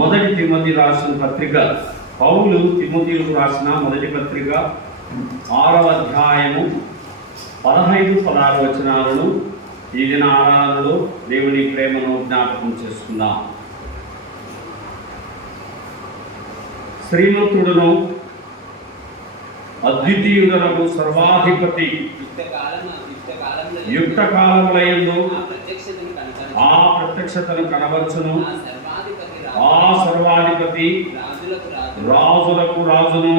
మొదటి తిమోతి రాసిన పత్రిక, పౌలు తిమోతిలకు రాసిన మొదటి పత్రిక 6వ అధ్యాయము 15-16 వచనాలను ఈ దిన ఆరాధనలో దేవుని ప్రేమను జ్ఞాపకం చేసుకుందాం. శ్రీమంతుడును అద్వితీయుడను సర్వాధిపతి యుక్త కాలములయందు ఆ ప్రత్యక్షతను కనవచ్చును. ఆ సర్వాధిపతి రాజులకు రాజును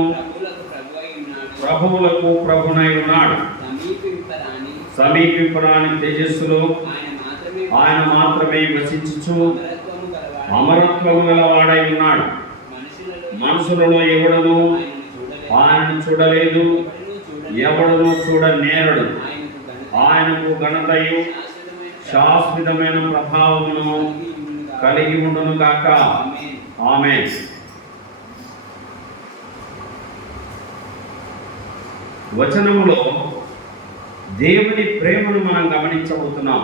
ప్రభువులకు ప్రభునై ఉన్నాడు. సమీపింపరాని తేజస్సులో ఆయన మాత్రమే వసించుచు అమరత్వము గలవాడై ఉన్నాడు. మనుషులలో ఎవడను ఆయనను చూడలేదు, ఎవడను చూడనేరడు. ఆయనకు ఘనతయు శాశ్వతమైన ప్రభావమును కలిగి ఉండును గాక. ఆమేన్. వచనములో దేవుని ప్రేమను మనం గమనించబోతున్నాం.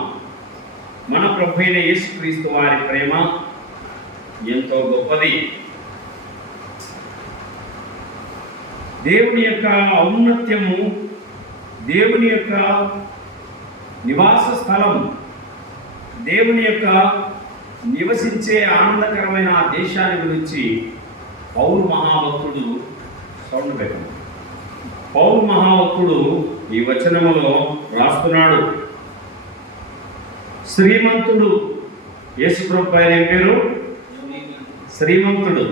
మన ప్రభువైన యేసుక్రీస్తు వారి ప్రేమ ఎంతో గొప్పది. దేవుని యొక్క ఔన్నత్యము, దేవుని యొక్క నివాస స్థలం, దేవుని యొక్క నివసించే ఆనందకరమైన ఆ దేశాన్ని గురించి పౌలు మహాభక్తుడు పౌలు మహాభక్తుడు ఈ వచనములో రాస్తున్నాడు. శ్రీమంతుడు, యేసుప్రభు ఆయన ఏం పేరు? శ్రీమంతుడు.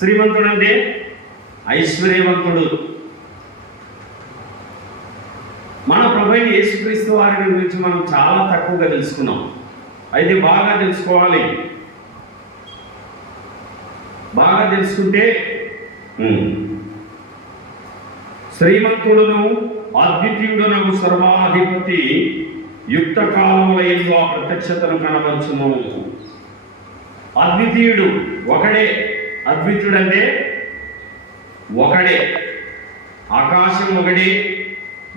శ్రీమంతుడు అంటే ఐశ్వర్యవంతుడు. మన ప్రభువైన యేసుక్రీస్తు వారి గురించి మనం చాలా తక్కువగా తెలుసుకున్నాం. అయితే బాగా తెలుసుకోవాలి. బాగా తెలుసుకుంటే శ్రీమంతుడును అద్వితీయుడునకు సర్వాధిపతి యుక్త కాలములయందు ఆ ప్రత్యక్షతను కనబరుచును. అద్వితీయుడు ఒకడే. అద్వితీయుడు అంటే ఒకడే. ఆకాశం ఒకటే,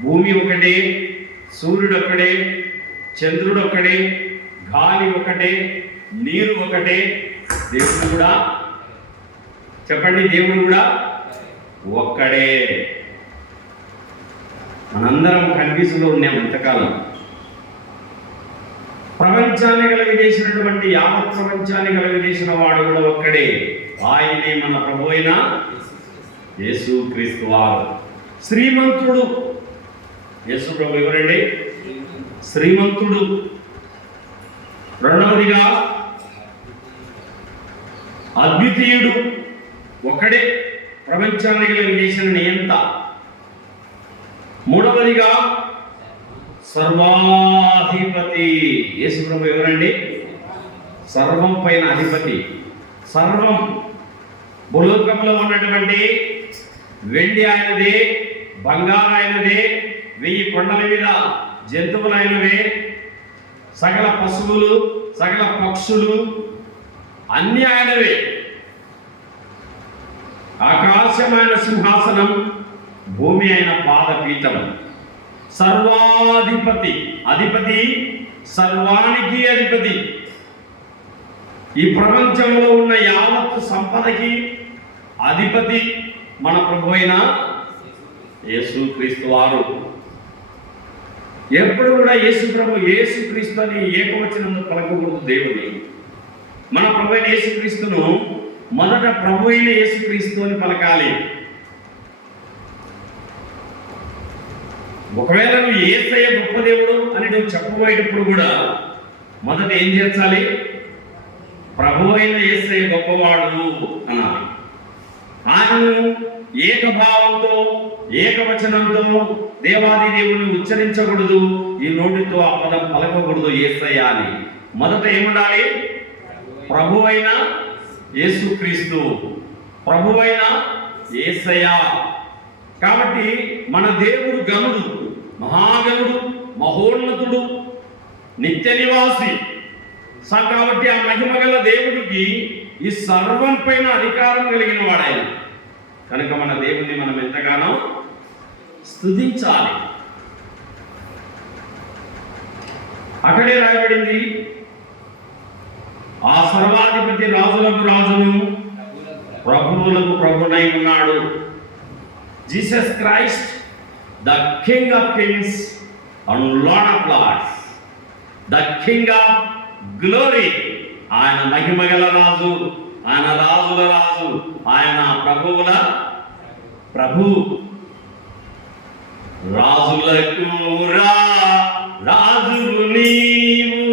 భూమి ఒకటే, సూర్యుడు ఒకడే, చంద్రుడు ఒకడే, గాలి ఒకటే, నీరు ఒకటే. దేవుడు కూడా చెప్పండి, దేవుడు కూడా ఒక్కడే. మనందరం కన్ఫ్యూజన్లో ఉన్నాం ఇంతకాలం. ప్రపంచాన్ని కలుగజేసినటువంటి, యావత్ ప్రపంచాన్ని కలుగజేసిన వాడు కూడా ఒక్కడే. ఆయనే మన ప్రభు అయిన యేసుక్రీస్తు వారు. శ్రీమంతుడు. యేసు ప్రభు ఎవరండి? శ్రీమంతుడు. రెండవదిగా అద్వితీయుడు. ఒకడే ప్రపంచాన్ని కలిగజేసిన నియంత. మూడవదిగా సర్వాధిపతి. యేసు ప్రభు ఎవరండి? సర్వం పైన అధిపతి. సర్వం, భూలోకంలో ఉన్నటువంటి వెండి ఆయనదే, బంగారు ఆయనదే, 1000 కొండల మీద జంతువులు ఆయనవే, సకల పశువులు, సకల పక్షులు అన్ని ఆయనవే. ఆకాశమైన సింహాసనం, భూమి అయిన పాదపీఠం. సర్వాధిపతి. అధిపతి, సర్వానికి అధిపతి. ఈ ప్రపంచంలో ఉన్న యావత్తు సంపదకి అధిపతి మన ప్రభు అయిన యేసుక్రీస్తు వారు. ఎప్పుడు కూడా యేసు ప్రభు, యేసుక్రీస్తు అని ఏకవచనంలో పలకకూడదు దేవుని. మన ప్రభు అయిన యేసుక్రీస్తును మొదట ప్రభు అయిన యేసుక్రీస్తు అని పలకాలి. ఒకవేళ నువ్వు యేసయ్య గొప్ప దేవుడు అని నువ్వు చెప్పబోయేటప్పుడు కూడా మొదట ఏం చేర్చాలి? ప్రభు అయిన యేసయ్య గొప్పవాడు అనాలి. ఆయనను ఏకభావంతో, ఏకవచనంతో దేవాది దేవుని ఉచ్చరించకూడదు. ఈ నోటితో ఆ పదం పలకకూడదు యేసయ్య అని. మొదట ఏముండాలి? ప్రభు అయిన యేసుక్రీస్తు, ప్రభు అయిన యేసయ్య. కాబట్టి మన దేవుడు గనుడు, మహాగనుడు, మహోన్నతుడు, నిత్య నివాసి. కాబట్టి ఆ మహిమ గల దేవుడికి ఈ సర్వం పైన అధికారం కలిగిన వాడాయన. కనుక మన దేవుడిని మనం ఎంతగానో స్తుతించాలి. అక్కడే రాయబడింది ఆ సర్వాధిపతి రాజులకు రాజును ప్రభువులకు ప్రభునై ఉన్నాడు. Jesus Christ the king of kings and lord of lords, the king of glory. ఆయన మహిమగల రాజు, ఆయన రాజుల రాజు, ఆయన ప్రభువుల ప్రభు. రాజులకు రాజువు నీవు,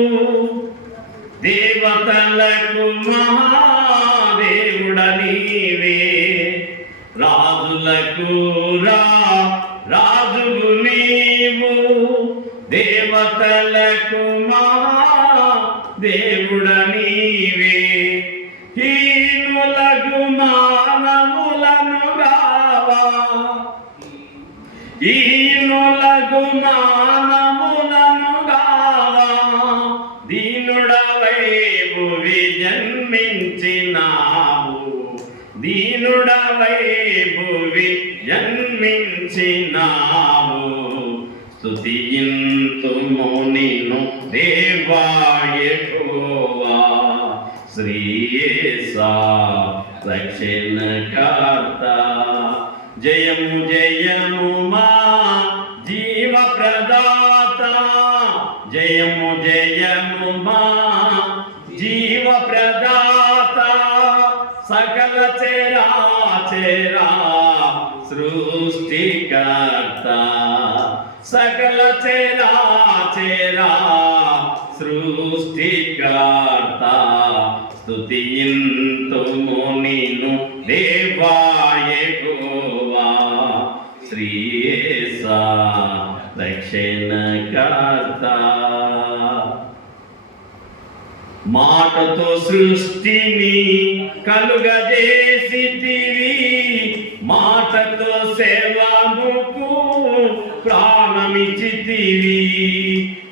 దేవతలకు మహాదేవుడ నీవే. రాజులకు రాజువు నీవు, దేవతలకు మహాదేవుడ నీవే. హీనులకు మానవులను గావా, హీనులకు మానవులను గావా. దీనుడవై భువి జన్మించినావు, దీనుడవై భువి జన్మించినావు. స్తుతింతుము నిన్ను దేవా యెహోవా, శ్రీ యేసా రక్షణకర్త. జయము జయము మా జీవ ప్రదాత, జయము జయము మా జీవ ప్రదాత. సకల చరాచరా సృష్టికర్త, సకల చరాచరా సృష్టికర్త. స్తుతింతుము నిన్ను దేవా యెహోవా, శ్రీ యేసా రక్షణకర్త. మాటతో సృష్టిని కలుగజేసితివి, మాటతో సేవముకు ప్రాణమిచ్చితివి.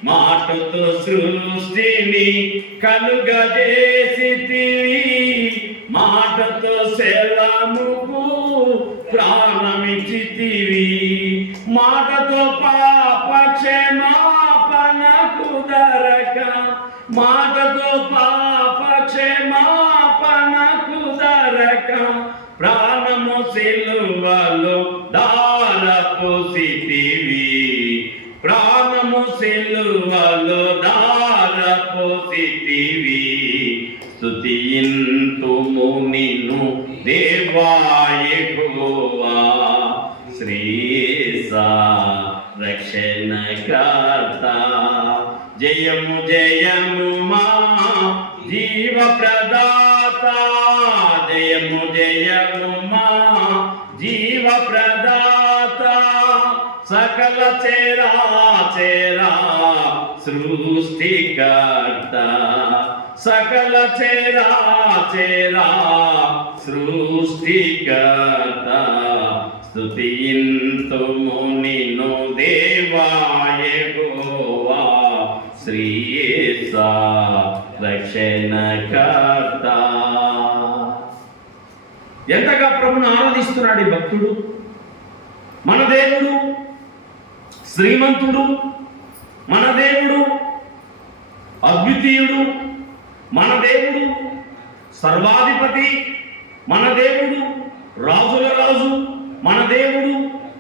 మాటతో సృష్టిని కలుగజేసితివి, మాటతో సేవముకు ప్రాణమిచ్చితివి. మాటతో పాప క్షమాపణకు దొరక, మాటతో పాప క్షమాపణకు దొరక. ప్రాణము సిలువలో దారపోసితివి, ప్రాణము సిలువలో దారపోసితివి. స్తుతింతుము నిన్ను దేవా యెహోవా, శ్రీ యేసా రక్షణకర్త. జయము జయము మా జీవ ప్రదాత, జయము జయము మా జీవ ప్రదాత. సకల చరాచరా సృష్టికర్త, సకల చరాచరా సృష్టికర్త. స్తుతింతుము నిన్ను దేవా యెహోవా, శ్రీ యేసా రక్షణకర్త. ఎంతగా ప్రభును ఆరాధిస్తున్నాడు ఈ భక్తుడు. మన దేవుడు శ్రీమంతుడు, మన దేవుడు అద్వితీయుడు, మన దేవుడు సర్వాధిపతి, మన దేవుడు రాజుల రాజు, మన దేవుడు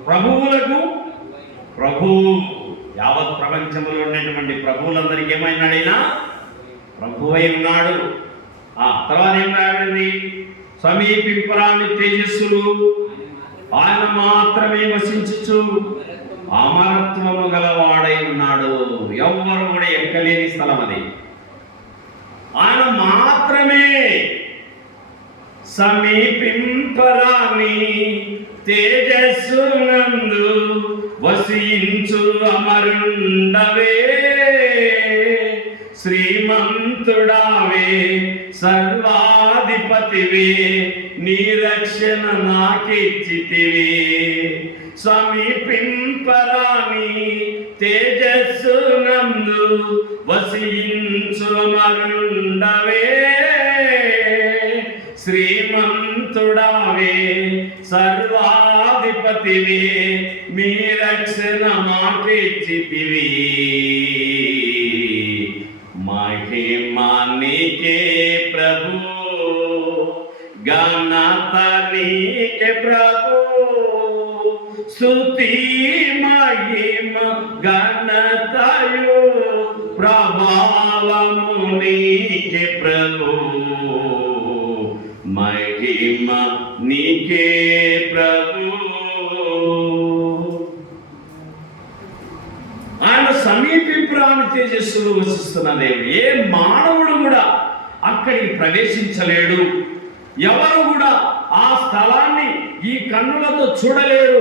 ప్రభువులకు ప్రభువు. యావత్ ప్రపంచంలో ఉన్నటువంటి ప్రభువులందరికీ ఏమైనాడైనా ప్రభువై ఉన్నాడు. తర్వాత ఏం రాబడింది? సమీపింపరాని తేజస్సులు ఆయన మాత్రమే వసించుచు అమరత్వము గలవాడై ఉన్నాడు. ఎవ్వరు కూడా ఎక్కలేని స్థలం అది. ఆయన మాత్రమే సమీపింపరాని తేజస్సునందు వసించు అమరుండవే. శ్రీమంతుడావే, సర్వాధిపతివే, నీ రక్షణ నాకిచ్చితివే. సమీపింపరాని తేజస్సునందు వసించు అమరుండవే. శ్రీమంతుడావే, సర్వాధిపతివే, మీ రక్షణ మాకిచ్చితివి. మహిమ నీకే ప్రభు, ఘనత నీకే ప్రభు, స్తుతి మహిమ ఘనతయు ప్రభావము నీకే ప్రభు, మహిమ నీకే ప్రభు. ఆయన సమీపింపురాని తేజస్సులో వసిస్తున్న దేవుడు. ఏ మానవుడు కూడా అక్కడికి ప్రవేశించలేడు. ఎవరు కూడా ఆ స్థలాన్ని ఈ కన్నులతో చూడలేరు.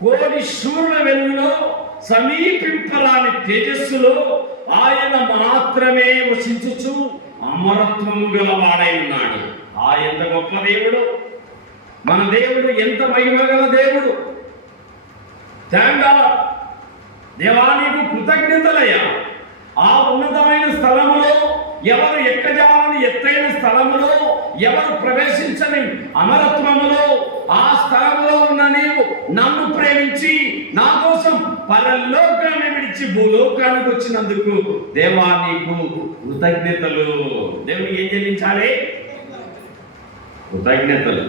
కోటి సూర్యుల వెలుగులో సమీపింపరాని తేజస్సులో ఆయన మాత్రమే వసించుచు అమరత్వము గలవాడై ఉన్నాడు. ఆ ఎంత గొప్ప దేవుడు! మన దేవుడు ఎంత మహిమగల దేవుడు! దేవా నీకు కృతజ్ఞతలయ్యా. ఆ ఉన్నతమైన స్థలములో, ఎవరు ఎక్కజాలని ఎత్తైన స్థలములో, ఎవరు ప్రవేశించని అమరత్వములో, ఆ స్థలములో ఉన్న నీవు నన్ను ప్రేమించి నా కోసం పరలోకాన్ని విడిచి భూలోకానికి వచ్చినందుకు దేవా నీకు కృతజ్ఞతలు. దేవునికి ఏం చెల్లించాలి? కృతజ్ఞతలు.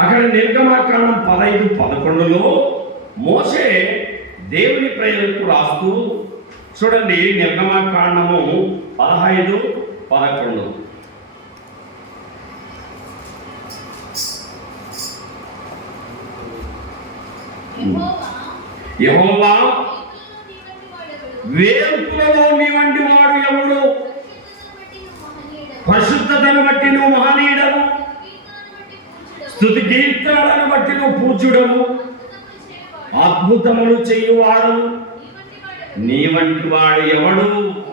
అక్కడ నిర్గమాకాండం 15:11లో మోషే దేవుని ప్రజలకు రాస్తూ చూడండి. నిర్గమాకాండము 15:11. యెహోవా వేల్పులలో నీ వంటి వాడు ఎవడు? పరిశుద్ధతను బట్టి నువ్వు మహనీయుడవు, స్తుతి కీర్తనలను బట్టి నువ్వు పూజ్యుడవు, అద్భుతములు చేయువాడు నీ వంటి వాడు ఎవడు?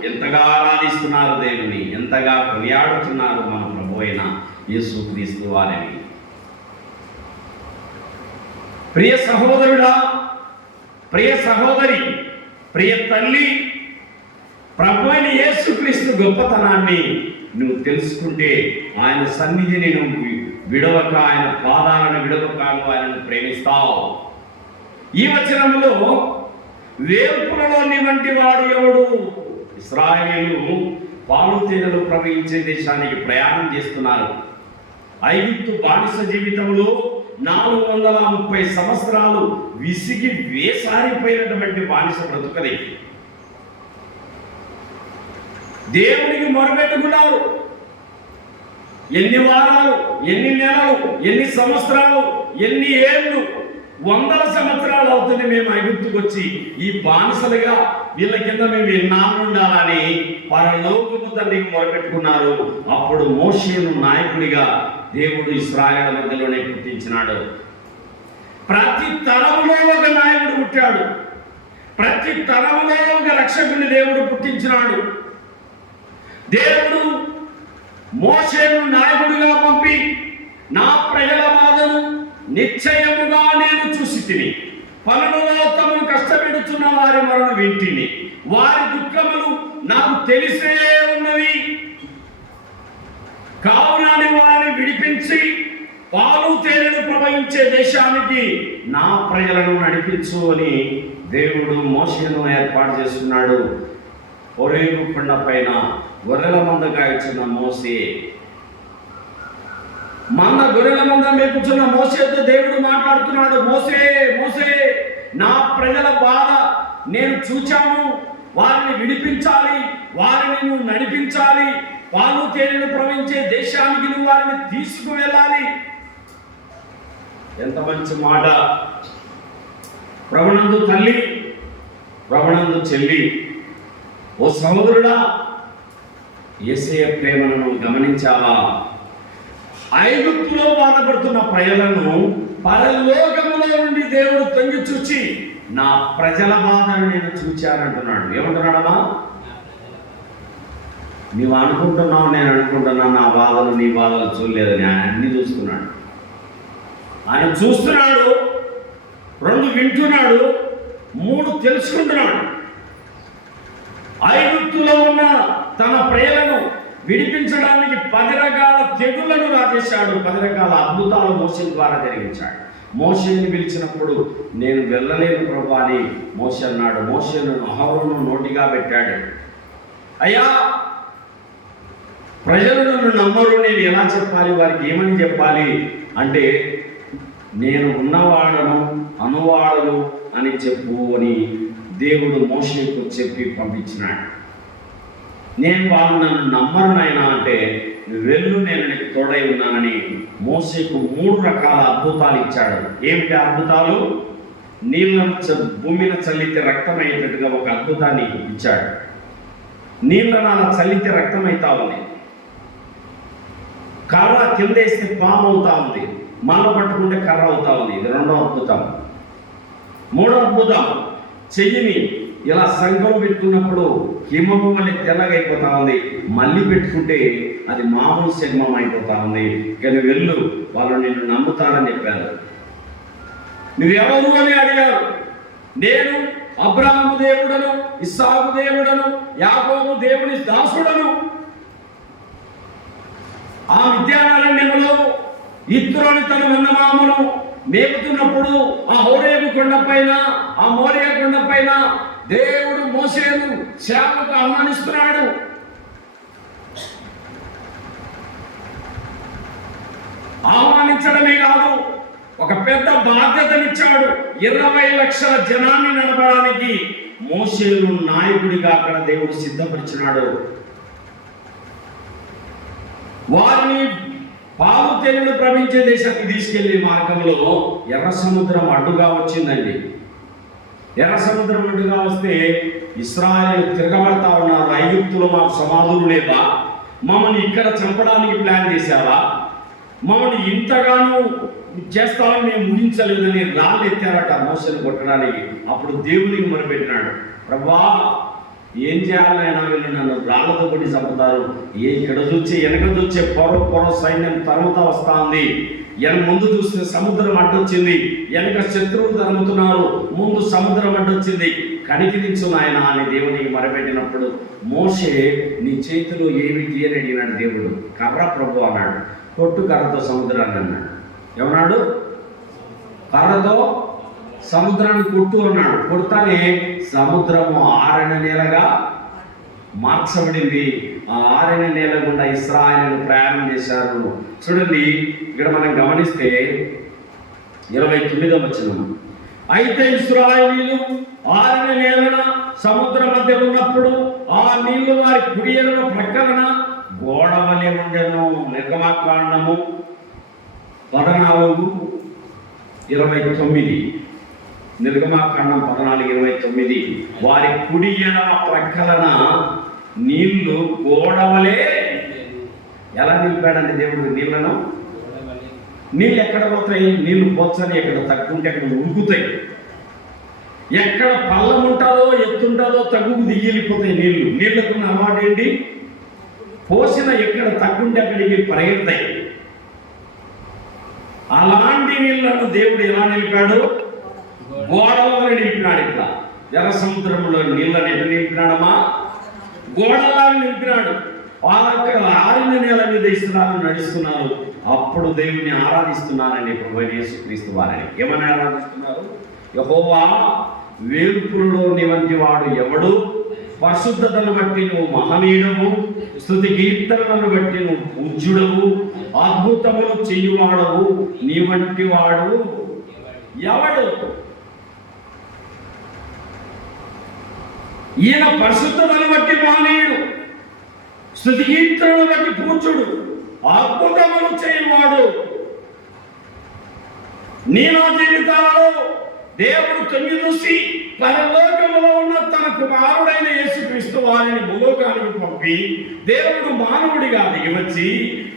ఎంతగా ఆరాధిస్తున్నారు దేవుని, ఎంతగా కొనియాడుతున్నారు మన ప్రభు అయిన యేసుక్రీస్తు వారిని. ప్రియ సహోదరుడా, ప్రియ సహోదరి, ప్రియ తల్లి, ప్రభు అయిన యేసుక్రీస్తు గొప్పతనాన్ని నువ్వు తెలుసుకుంటే ఆయన సన్నిధిని నువ్వు విడవక, ఆయన పాదాలను విడవక ఆయనను ప్రేమిస్తావు. ఈ వచనంలో వేల్పులలో నీ వంటి వాడు ఎవడు? ఇశ్రాయేలు పాలు తేనెలు ప్రవహించే దేశానికి ప్రయాణం చేస్తున్నారు. ఐగుప్తు బానిస జీవితంలో 430 సంవత్సరాలు విసిగి వేసారిపోయినటువంటి బానిస బ్రతుకది. దేవునికి మొరపెట్టుకున్నారు. ఎన్ని వారాలు, ఎన్ని నెలలు, ఎన్ని సంవత్సరాలు, ఎన్ని ఏళ్ళు, 100 సంవత్సరాలు అవుతుంది మేము ఐగుప్తుకు వచ్చి ఈ బానిసలుగా వీళ్ళ కింద మేము ఎన్నాళ్ళు ఉండాలని పరలోకపు తండ్రికి మొరపెట్టుకున్నారు. అప్పుడు మోషేను నాయకుడిగా దేవుడు ఇశ్రాయేలు మధ్యలోనే పుట్టించినాడు. ప్రతి తరంలో ఒక నాయకుడు పుట్టాడు. ప్రతి తరంలో ఒక రక్షకుని దేవుడు పుట్టించినాడు. దేవుడు మోషేను నాయకుడిగా పంపి నా ప్రజల బాధను నిశ్చయముగా నేను చూసి తిని, పనులలో తమను కష్టపెడుతున్న వారి మరణ వింటిని, వారి దుఃఖములు నాకు తెలిసే ఉన్నవి. కావున వారిని విడిపించి పాలు తేనెలు ప్రవహించే దేశానికి నా ప్రజలను నడిపించు అని దేవుడు మోషేను ఏర్పాటు చేస్తున్నాడు. హోరేబు కొండ పైన గొర్రెల మంద కాయచున్న మోసే, గొర్రెల మంద మేపుచున్న మోసేతో దేవుడు మాట్లాడుతున్నాడు. మోసే, మోసే, నా ప్రజల బాధ నేను చూచాను, వారిని విడిపించాలి, వారిని నువ్వు నడిపించాలి, పాలు తేనెలు ప్రవహించే దేశానికి నువ్వు వారిని తీసుకువెళ్ళాలి. ఎంత మంచి మాట! ప్రభునందు తల్లి, ప్రభునందు చెల్లి, ఓ సహోదరుడా, యేసయ్య ప్రేమను నువ్వు గమనించావా? ఐగుప్తులో బాధపడుతున్న ప్రజలను పరలోకములో నుండి దేవుడు తొంగి చూచి నా ప్రజల బాధను నేను చూచానంటున్నాడు. ఏమంటున్నాడమ్మా? నీవు అనుకుంటున్నావు, నేను అనుకుంటున్నాను నా బాధలు నీ బాధలు చూడలేదని. ఆయన అన్ని చూస్తున్నాడు. ఆయన చూస్తున్నాడు, 2 వింటున్నాడు, 3 తెలుసుకుంటున్నాడు. ఐగుప్తులో ఉన్న తన ప్రజలను విడిపించడానికి 10 రకాల తెగుళ్లను రాజేశాడు. 10 రకాల అద్భుతాలు మోషే ద్వారా జరిగించాడు. మోషేని పిలిచినప్పుడు నేను వెళ్ళలేను ప్రభు అని మోషే అన్నాడు. మోషేను అహరోను నోటిగా పెట్టాడు. అయ్యా ప్రజలు నన్ను నమ్మరు, నేను ఎలా చెప్పాలి, వారికి ఏమని చెప్పాలి అంటే, నేను ఉన్నవాడను అనువాడను అని చెప్పు అని దేవుడు మోషేకు చెప్పి పంపించినాడు. నేను వాళ్ళు నన్ను నమ్మరు నాయనా అంటే, వెళ్ళు నేను నీకు తోడై ఉన్నానని మోషేకు 3 రకాల అద్భుతాలు ఇచ్చాడు. ఏమిటి అద్భుతాలు? నీళ్ళను భూమిని చల్లితే రక్తం అయ్యేటట్టుగా ఒక అద్భుతాన్ని ఇచ్చాడు. నీళ్ళను అలా చల్లితే రక్తం అవుతా ఉంది, కర్ర కింద వేస్తే పాము అవుతా ఉంది, మాల పట్టుకుంటే కర్ర అవుతా ఉంది. ఇది 2వ అద్భుతం. 3వ అద్భుతం, చెయ్యిని ఇలా సంఘం పెట్టుకున్నప్పుడు హిమము వల్ల తెల్లగైపోతా ఉంది, మళ్ళీ పెట్టుకుంటే అది మామూలు శర్మం అయిపోతా ఉంది. కానీ వెళ్ళు, వాళ్ళు నిన్ను నమ్ముతారని చెప్పారు. నువ్వెవరు అని అడిగారు. నేను అబ్రాహాము దేవుడను, ఇస్సాకు దేవుడను, యాకోబు దేవుని దాసుడను. ఆ విద్యారణ్యములో ఇత్రోని తన ఉన్నమామను మేపుతున్నప్పుడు ఆ హోరేబు కొండపైన, ఆ మోరియా కొండపైన దేవుడు మోషేను సేవకు ఆహ్వానిస్తున్నాడు. ఆహ్వానించడమే కాదు, ఒక పెద్ద బాధ్యతనిచ్చాడు. 20 లక్షల జనాన్ని నడపడానికి మోషేను నాయకుడిగా అక్కడ దేవుడు సిద్ధపరిచినాడు. వారిని పాలు తేనెలు ప్రవహించే దేశానికి తీసుకెళ్లే మార్గంలో ఎర్ర సముద్రం అడ్డుగా వచ్చిందండి. ఎర్ర సముద్రం అడ్డుగా వస్తే ఇశ్రాయేలు తిరగబడతా ఉన్నారు. ఐగుప్తులో మాకు సమాధులు లేవా, మమ్మల్ని ఇక్కడ చంపడానికి ప్లాన్ చేశావా, మమ్మల్ని ఇంతగానో చేస్తామని మేము ముగించలేదని రాళ్ళు ఎత్తారట మోషేను కొట్టడానికి. అప్పుడు దేవునికి మొరపెట్టినాడు, ప్రభా ఏం చేయాలైనా వీళ్ళు నన్ను రాళ్లతో కొట్టి చంపుతారు, ఇక్కడ చూసి వెనక చూసే పొర సైన్యం తరుముతా వస్తా ఉంది, ముందు చూస్తే సముద్రం అడ్డొచ్చింది, వెనక శత్రువులు తరుముతున్నారు, ముందు సముద్రం అడ్డొచ్చింది, కనికరించు నాయన అని దేవునికి మొరపెట్టినప్పుడు మోషే నీ చేతిలో ఏమిటి అని అడిగినాడు దేవుడు. కర్ర ప్రభు అన్నాడు. కొట్టు కర్రతో సముద్రాన్ని అన్నాడు. ఏమన్నాడు? కర్రతో సముద్రాన్ని కొట్టు అన్నాడు. కొడతానే సముద్రము ఆరణ నేలగా మార్చబడింది. ఆ ఆరణ నేల గుండా ఇశ్రాయేలు ప్రయాణం చేశారు. చూడండి, ఇక్కడ మనం గమనిస్తే 29వ వచనం, అయితే ఇశ్రాయేలీయులు ఆరణ నేలన సముద్రం మధ్య ఉన్నప్పుడు ఆ నీళ్లు వారి కుడి ఎడమ ప్రక్కన గోడవలే ఉండెను. నిర్గమాకాండము 14:29. నిర్గమాకాండం 14:29. వారి కుడి ఎడమ ప్రక్కలన నీళ్లు గోడవలే. ఎలా నిలిపాడంటే దేవుడు నీళ్లను? నీళ్ళు ఎక్కడ పోతాయి? నీళ్లు పోచని ఎక్కడ తగ్గుంటే అక్కడ ఉరుకుతాయి. ఎక్కడ పల్లం ఉంటుందో ఎత్తుంటుందో తగ్గుకు దిగిలిపోతాయి నీళ్లు. నీళ్లకున్న అలవాటు ఏంటి? పోసిన ఎక్కడ తగ్గుంటే అక్కడికి పరిగెడతాయి. అలాంటి నీళ్లను దేవుడు ఎలా నిలిపాడు? గోడలలో నిలిపినాడు. ఇక్కడ ఎర్ర సముద్రంలో నీళ్ళని ఎట్లా నిలిపినాడమ్మా? గోడలా నిలిపినాడు. వాళ్ళకి ఆరిన నేల మీద ఇస్రాయేలు నడుస్తున్నారు. అప్పుడు దేవుని ఆరాధిస్తున్నారని ప్రభువైన యేసుక్రీస్తు వారిని ఏమని ఆరాధిస్తున్నారు? యెహోవా వేల్పుల్లో వంటి వాడు ఎవడు? పరిశుద్ధతను బట్టి నువ్వు మహనీయుడవు, స్తుతి కీర్తనలను బట్టి నువ్వు పూజ్యుడవు, అద్భుతములు చెయ్యువాడవు, నీ వంటి వాడు ఎవడు? ఈయన పరిశుద్ధతను బట్టి మహనీయుడు, స్తుతి కీర్తనను బట్టి పూజ్యుడు, అద్భుతములు చేయవాడు. నీ నా జీవితాలలో దేవుడు తొంగి చూసి పరలోకములో ఉన్న తన కుమారుడైన యేసుక్రీస్తు వారిని భూలోకానికి పంపి దేవుడు మానవుడిగా దిగివచ్చి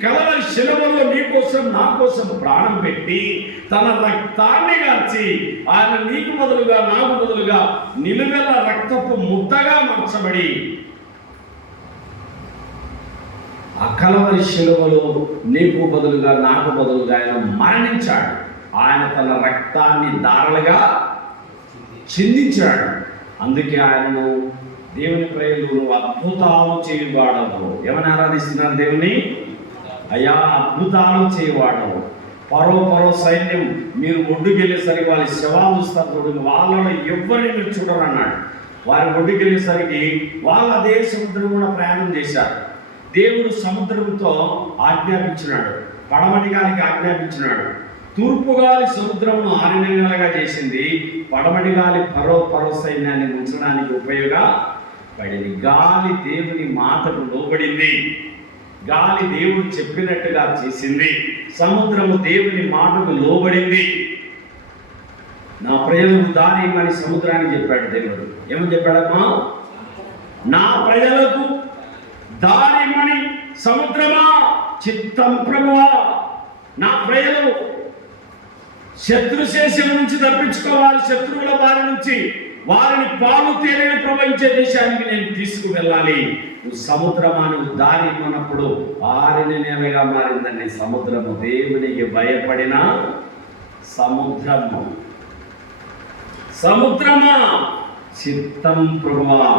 కలవరి శిలువలో నీ కోసం నా కోసం ప్రాణం పెట్టి తన రక్తాన్ని గార్చి ఆయన నీకు బదులుగా నాకు బదులుగా నిలువెల్ల రక్తపు ముద్దగా మార్చబడి ఆ కలవరి శిలువలో నీకు బదులుగా నాకు బదులుగా ఆయన మరణించాడు. ఆయన తన రక్తాన్ని దారులుగా చిందించాడు. అందుకే ఆయనను దేవుని ప్రేమను అద్భుతాలు చేయవాడవు. ఏమని ఆరాధిస్తున్నారు దేవుని? అయ్యా అద్భుతాలు చేయవాడవు. పరో సైన్యం మీరు ఒడ్డుకెళ్ళేసరికి వాళ్ళ శవాలు చూస్తారు, వాళ్ళలో ఎవరిని మీరు చూడరన్నాడు. వారి ఒడ్డుకి వెళ్ళేసరికి వాళ్ళు అదే సముద్రంలో ప్రయాణం చేశారు. దేవుడు సముద్రంతో ఆజ్ఞాపించినాడు, పడమటి గాలికి ఆజ్ఞాపించినాడు. తూర్పు గాలి సముద్రమును 6 నెలలుగా చేసింది. పడమటి గాలి పరో సైన్యాన్ని ముంచడానికి ఉపయోగపడింది. గాలి దేవుని మాటకు లోబడింది, గాలి దేవుడు చెప్పినట్టుగా చేసింది, సముద్రము దేవుని మాటకు లోబడింది. నా ప్రజలకు దారి ఇమ్మని సముద్రానికి చెప్పాడు దేవుడు. ఏమని చెప్పాడమ్మా? నా ప్రజలకు దారి ఇమ్మని సముద్రమా, చిత్తం ప్రభువా, నా ప్రజలు శత్రుశేషం నుంచి తప్పించుకోవాలి, శత్రువుల వారి నుంచి వారిని పాలు తేనెలు ప్రవహించే దేశానికి నేను తీసుకువెళ్ళాలి. నువ్వు సముద్రమా, నువ్వు దారి ఇమ్మన్నప్పుడు 6 నెలలుగా మారిందండి సముద్రము. దేవునికి భయపడిన సముద్రము. సముద్రమా, చిత్తం ప్రభువా,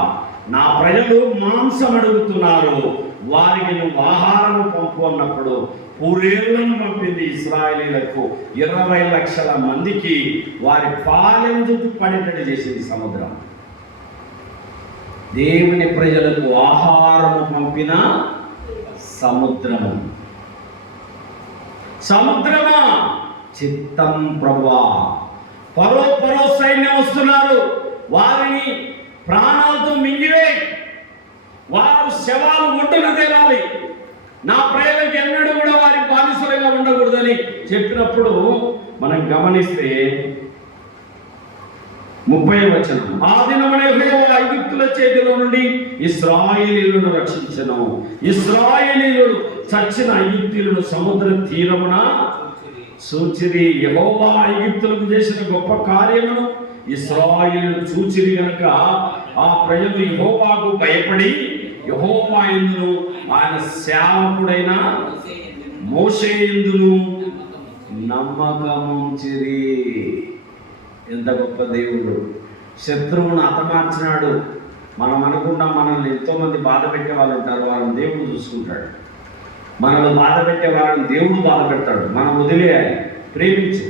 నా ప్రజలు మాంసం అడుగుతున్నారు, వారికి నువ్వు ఆహారము పంపు అన్నప్పుడు పూరేళ్లను పంపింది ఇశ్రాయేలీయులకు. 20 లక్షల మందికి వారి పాలెం చుట్టూ పడేటట్టు చేసింది సముద్రం. దేవుని ప్రజలకు ఆహారము పంపిన సముద్రము. సముద్రమా, చిత్తం ప్రభువా, పరో సైన్యం వస్తున్నారు, వారిని ప్రాణాలతో మింగివేయి, వారు శవాలు ఒడ్డున తేలాలి, నా ప్రజలకు ఎన్నడూ కూడా వారి బానిసలుగా ఉండకూడదని చెప్పినప్పుడు మనం గమనిస్తే 30వ వచనం, ఆ దినమున యెహోవా ఐగుప్తుల చేతిలో నుండి ఇశ్రాయేలీయులను రక్షించెను. ఇశ్రాయేలీయులు చచ్చిన ఐగుప్తీయులను సముద్ర తీరమున చూచిరి. యెహోవా ఐగుప్తులకు చేసిన గొప్ప కార్యమును ఇశ్రాయేలీయులు చూచిరి గనుక ఆ ప్రజలు యెహోవాకు భయపడి యెహోవా యందును ఆయన సేవకుడైన మోషే యందును నమ్మకముంచిరి. ఎంత గొప్ప దేవుడు! శత్రువును హతమార్చినాడు. మనం అనుకున్నాం, మనల్ని ఎంతోమంది బాధ పెట్టే వాళ్ళు ఉంటారు, వాళ్ళని దేవుడు చూసుకుంటాడు. మనల్ని బాధ పెట్టే వాళ్ళని దేవుడు బాధ పెడతాడు. మనం వదిలేయాలి, ప్రేమించు,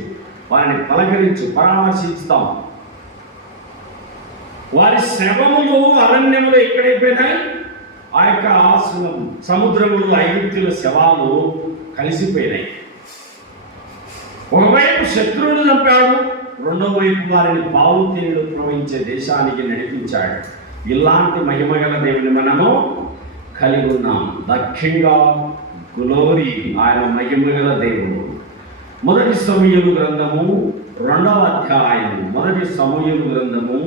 వారిని పలకరించు, పరామర్శిస్తాం. వారి శవములు అరణ్యములు ఎక్కడైపోయినాయి? ఆ యొక్క సముద్రములు, ఐగుప్తుల శవాలు కలిసిపోయినాయి. ఒకవైపు శత్రువును చంపాడు, రెండో వైపు వారిని పాలు తేనెలు ప్రవహించే దేశానికి నడిపించాడు. ఇలాంటి మహిమగల దేవుని మనము కలిగి ఉన్నాం. దక్షిణంగా గ్లోరీ, ఆయన మహిమగల దేవుడు. మొదటి సమూయేలు గ్రంథము 2వ అధ్యాయము. మొదటి సమూయేలు గ్రంథము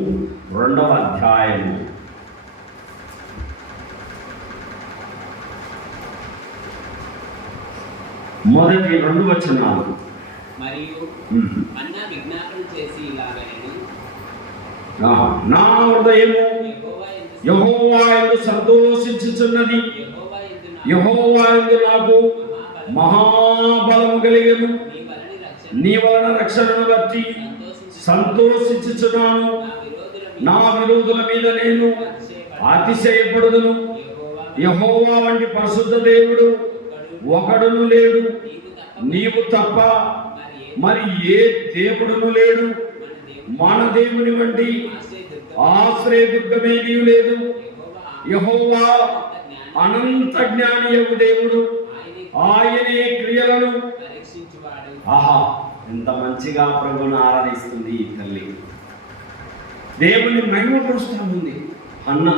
2వ అధ్యాయము. మొదటి 2 వచనాలు. మరియు మన్నా విజ్ఞాపన చేసి ఇలాగనెను, నా హృదయము యెహోవా యందు సంతోషించుచున్నది, యెహోవా యందు నాకు మహాబలము కలిగెను. నీ వలన రక్షణను బట్టి సంతోషించుచున్నాను. నా విరోధుల మీద నేను అతిశయపడుదును. యెహోవా వంటి పరిశుద్ధ దేవుడు ఒకడును లేడు, నీవు తప్ప మరి ఏ దేవుడును లేడు. మన దేవుని వంటి ఆశ్రయదుర్గమే నీవు లేదు. యెహోవా అనంత జ్ఞానియగు దేవుడు, ఆయనే క్రియలను. ఆహా, ఎంత మంచిగా ప్రభువును ఆరాధిస్తుంది ఈ తల్లి. దేవుని మహిమపరుస్తూ ఉంది అన్న,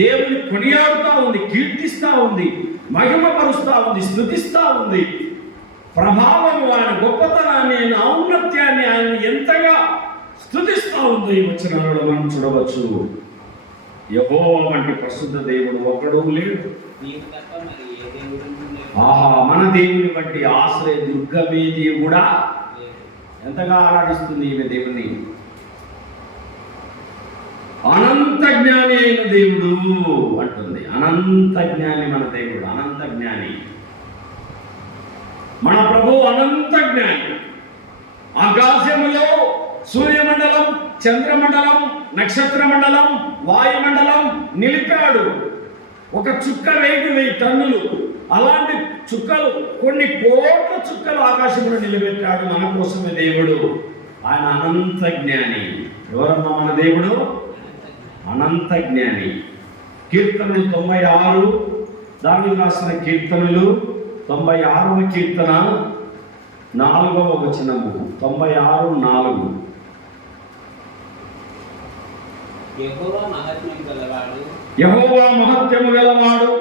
దేవుని కొనియాడుతూ ఉంది, కీర్తిస్తూ ఉంది, మహిమపరుస్తూ ఉంది, స్తుతిస్తూ ఉంది. ప్రభావము, ఆయన గొప్పతనాన్ని, ఆయన ఔన్నత్యాన్ని ఆయన ఎంతగా స్తుతిస్తూ ఉంది ఈ వచనాలలో మనం చూడవచ్చు. యెహోవా వంటి పరిశుద్ధ దేవుడు ఒకడు లేడు. ఆహా, మన దేవుని వంటి ఆశ్రయ దుర్గమేది కూడా ఎంతగా ఆరాధిస్తుంది ఈమె దేవుని. అనంత జ్ఞాని అయిన దేవుడు అంటుంది. అనంత జ్ఞాని మన దేవుడు, అనంత జ్ఞాని మన ప్రభు, అనంత జ్ఞాని. ఆకాశములో సూర్యమండలం, చంద్రమండలం, నక్షత్ర మండలం, వాయుమండలం నిలిపాడు. ఒక చుక్క 1000 టన్నులు. అలాంటి చుక్కలు, కొన్ని కోట్ల చుక్కలు ఆకాశంలో నిలబెట్టాడు మన కోసమే దేవుడు. ఆయన అనంత జ్ఞాని. ఎవరమ్మా మన దేవుడు? అనంత జ్ఞాని. కీర్తనలు 96, దావీదు రాసిన కీర్తనలు 96వ కీర్తన 4వ వచనము. 96:4. యెహోవా మహత్యము గలవాడు, యెహోవా మహత్యము గలవాడు,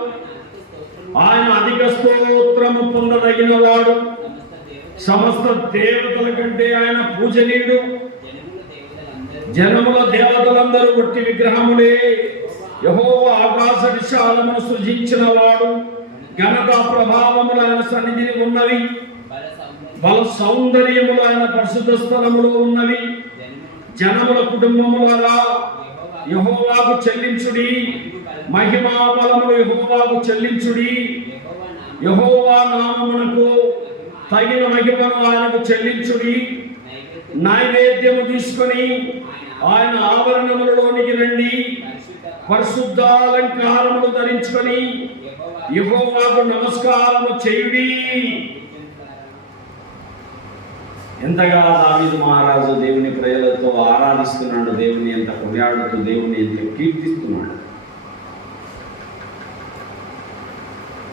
ఆయన అధిక స్తోత్రము పొందదగిన వాడు, సమస్త దేవతల కంటే ఆయన పూజనీయుడు. జనముల దేవతలందరూ ఒట్టి విగ్రహములే. యెహోవా ఆకాశ విశాలమును సృజించిన వాడు, ఘనత ప్రభావములు ఆయన సన్నిధిని ఉన్నవి, బల సౌందర్యములు ఆయన పరిశుద్ధ స్థలములో ఉన్నవి. జనముల కుటుంబములారా యెహోవాకు చెల్లించుడి, మహిమా బలములు యెహోవాకు చెల్లించుడి. యెహోవా నామమునకు తగిన మహిమను ఆయనకు చెల్లించుడి. నైవేద్యము తీసుకొని ఆయన ఆవరణములలోనికి రండి. పరిశుద్ధాలంకారములు ధరించుకొని యెహోవాకు నమస్కారము చేయుడి. ఎంతగా దావీదు మహారాజు దేవుని ప్రజలతో ఆరాధిస్తున్నాడు, దేవుని ఎంత కొనియాడుతూ దేవుని ఎంత కీర్తిస్తున్నాడు.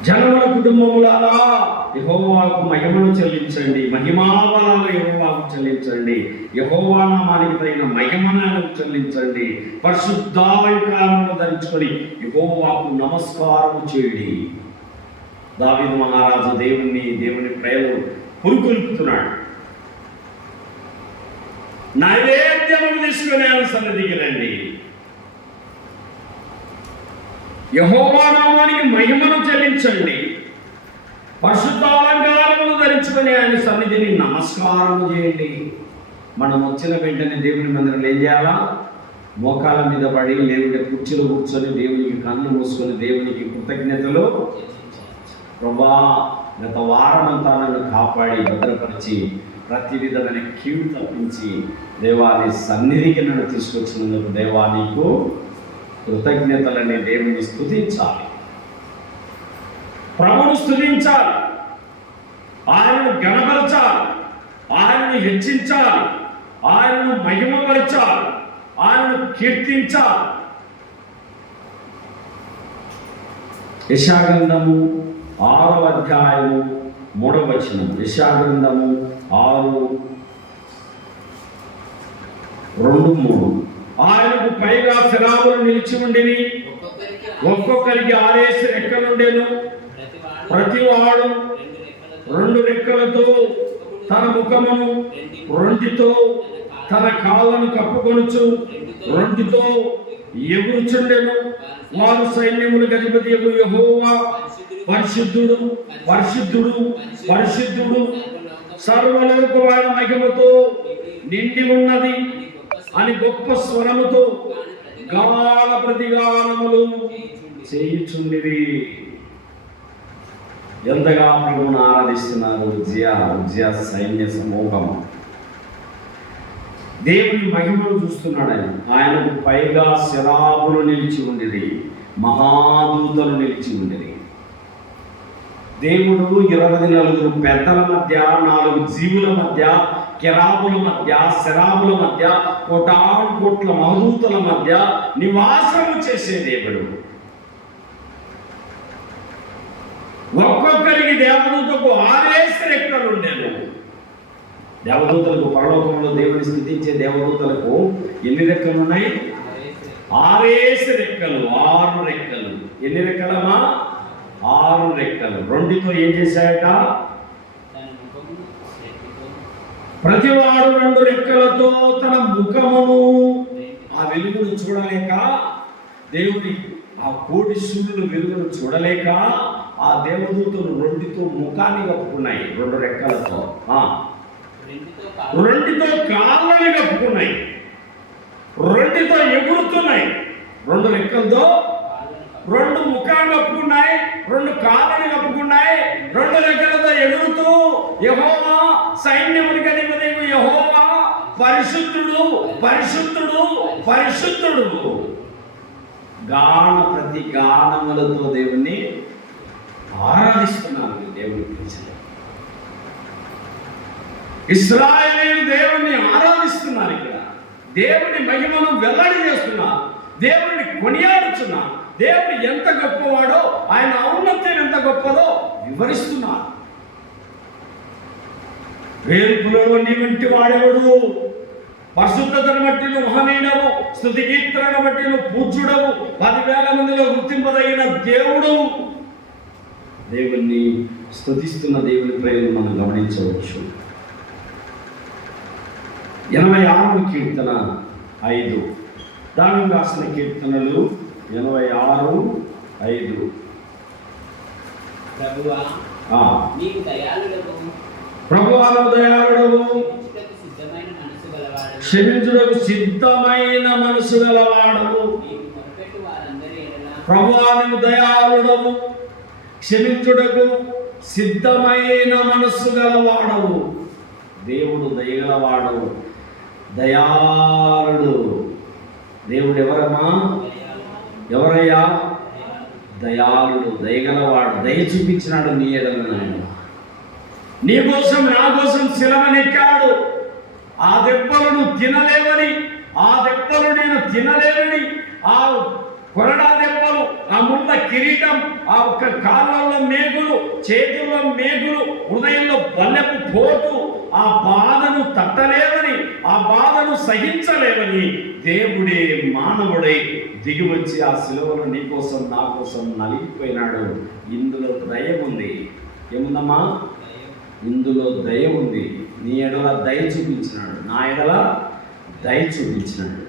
జనముల కుటుంబములారా యెహోవాకు మహిమను చెల్లించండి, మహిమాబలాలు యెహోవాకు చెల్లించండి. యెహోవా నామానికి తగిన మహిమను చెల్లించండి. పరిశుద్ధాలంకారమును ధరించుకొని యెహోవాకు నమస్కారము చేయుడి. దావీదు మహారాజు దేవుని ప్రజలు పురుకొల్పుతున్నాడు. నైవేద్యములు తీసుకుని ఆయన సన్నిధికి రండి. యెహోవా నామానికి మహిమను చెల్లించండి. పరిశుద్ధాలంకారములు ధరించుకొని ఆయన సన్నిధిని నమస్కారం చేయండి. మనం వచ్చిన వెంటనే దేవుని మందిరంలో ఏం చేయాలా? మోకాల మీద పడి, లేకుంటే కుర్చీలో కూర్చొని దేవునికి కన్ను మూసుకొని దేవునికి కృతజ్ఞతలు. ప్రభా, గత వారమంతా నన్ను కాపాడి భద్రపరిచి ప్రతి విధమైన కీడు తప్పించి దేవాని సన్నిధికి నన్ను తీసుకొచ్చినందుకు దేవానికి కృతజ్ఞతలని దేవుని స్తుతించాలి, ప్రభువును స్తుతించాలి, ఆయనను ఘనపరచాలి, ఆయనను హెచ్చించాలి, ఆయనను మహిమపరచాలి, ఆయనను కీర్తించాలి. యెషయా-గ్రంథము 6వ అధ్యాయము 3వ వచనం. యెషయా-గ్రంథము 6:2-3. ఆయనకు పైగా శరాబులు నిలిచి ఉండివి, ఒక్కొక్కరికి 6 రెక్కలుండెను. ప్రతివాడు 2 రెక్కలతో తన ముఖమును, 2తో తన కాళ్ళను కప్పుకొనుచు, 2తో ఎగురుచుండెను. వారు సైన్యములకు అధిపతి యెహోవా పరిశుద్ధుడు, పరిశుద్ధుడు, పరిశుద్ధుడు, సర్వలోకమైన మహిమతో నిండి ఉన్నది అని గొప్ప స్వరముతో గాన ప్రతిగానములు చేయుచుండిరి. ఎంతగా ప్రభువును ఆరాధిస్తున్నారు ఉజ్జియా సైన్య సమూహం. దేవుని మహిమను చూస్తున్నాడు ఆయన. ఆయనకు పైగా శరాబులు నిలిచి ఉండిరి, మహాదూతలు నిలిచి ఉండిరి. దేవుడు 24 పెద్దల మధ్య, 4 జీవుల మధ్య, కెరాబుల మధ్య, శరాబుల మధ్య, కోటాను కోట్ల మహదూతల మధ్య నివాసము చేసే దేవుడు. ఒక్కొక్కరికి దేవదూతకు 6 రెక్కలు ఉండేను. దేవదూతలకు పరలోకంలో దేవుని స్థుతించే దేవదూతలకు ఎన్ని రెక్కలు ఉన్నాయి? 6 రెక్కలు. 6 రెక్కలు. ఎన్ని రెక్కలమా? 6 రెక్కలు. 2తో ఏం చేశాయట? ప్రతివాడు 2 రెక్కలతో తన ముఖమును, ఆ వెలుగును చూడలేక, దేవుని ఆ కోటి సూర్యుల వెలుగును చూడలేక ఆ దేవదూతలు 2తో ముఖాన్ని కప్పుకున్నాయి. 2 రెక్కలతో 2తో కాళ్ళని కప్పుకున్నాయి. 2తో ఎగురుతున్నాయి. 2 రెక్కలతో 2 ముఖాన్ని కప్పుకున్నాయి, 2 కాళ్ళని కప్పుకున్నాయి, 2 రెక్కలతో ఎగురుతూ యెహోవా సైన్యములకు అధిపతి యెహోవా పరిశుద్ధుడు, పరిశుద్ధుడు, పరిశుద్ధుడు. గాన ప్రతి గానములతో దేవుణ్ణి ఆరాధిస్తున్నారు. దేవుని పిలిచారు. ఇశ్రాయేలు దేవుణ్ణి ఆరాధిస్తున్నారు. ఇక్కడ దేవుని మహిమను వెల్లడి చేస్తున్నారు. దేవుడిని కొనియాడుచున్నా, దేవుడు ఎంత గొప్పవాడో, ఆయన ఔన్నత్యం ఎంత గొప్పదో వివరిస్తున్నారు. వేల్పులలో నీ వంటి వాడెవడు, పరిశుద్ధతను బట్టి నువ్వు మహనీయుడవు, స్తుతి కీర్తనను బట్టి నువ్వు పూజ్యుడవు, 10,000 మందిలో గుర్తింపదగిన దేవుడు. దేవుణ్ణి స్తుతిస్తున్న దేవుని ప్రేమను మనం గమనించవచ్చు. 86వ కీర్తన 5. దావీదు రాసిన కీర్తనలు 86:5. ప్రభువా నీవు దయాళుడవు, ప్రభువా నువ్వు దయాళుడవు, క్షమించుటకు సిద్ధమైన మనసు గలవాడవు. ప్రభువా నువ్వు దయాళుడవు, క్షమించుటకు సిద్ధమైన మనస్సు గలవాడవు. దేవుడు దయగలవాడు, దయాళుడు. దేవుడు ఎవరమ్మా? ఎవరయ్యా? దయాళుడు, దయగలవాడు. దయ చూపించినాడు నీ ఎడల. నీ కోసం నా కోసం శిలవనెక్కాడు. ఆ దెబ్బలు నువ్వు తినలేవని, ఆ దెబ్బలు నేను తినలేవని, ఆ కొరడా దెబ్బలు, ఆ ముళ్ళ కిరీటం, ఆ ఒక్క కాళ్ళలో మేకులు, చేతుల్లో మేకులు, హృదయంలో బల్లెపు పోటు, ఆ బాధను తట్టలేవని, ఆ బాధను సహించలేవని దేవుడే మానవుడై దిగివచ్చి ఆ శిలువలో నీ కోసం నా కోసం నలిగిపోయినాడు. ఇందులో దయ ఉంది. ఏముందమ్మా? ఇందులో దయ ఉంది. నీ ఎడల దయ చూపించినాడు, నా ఎడల దయ చూపించినాడు.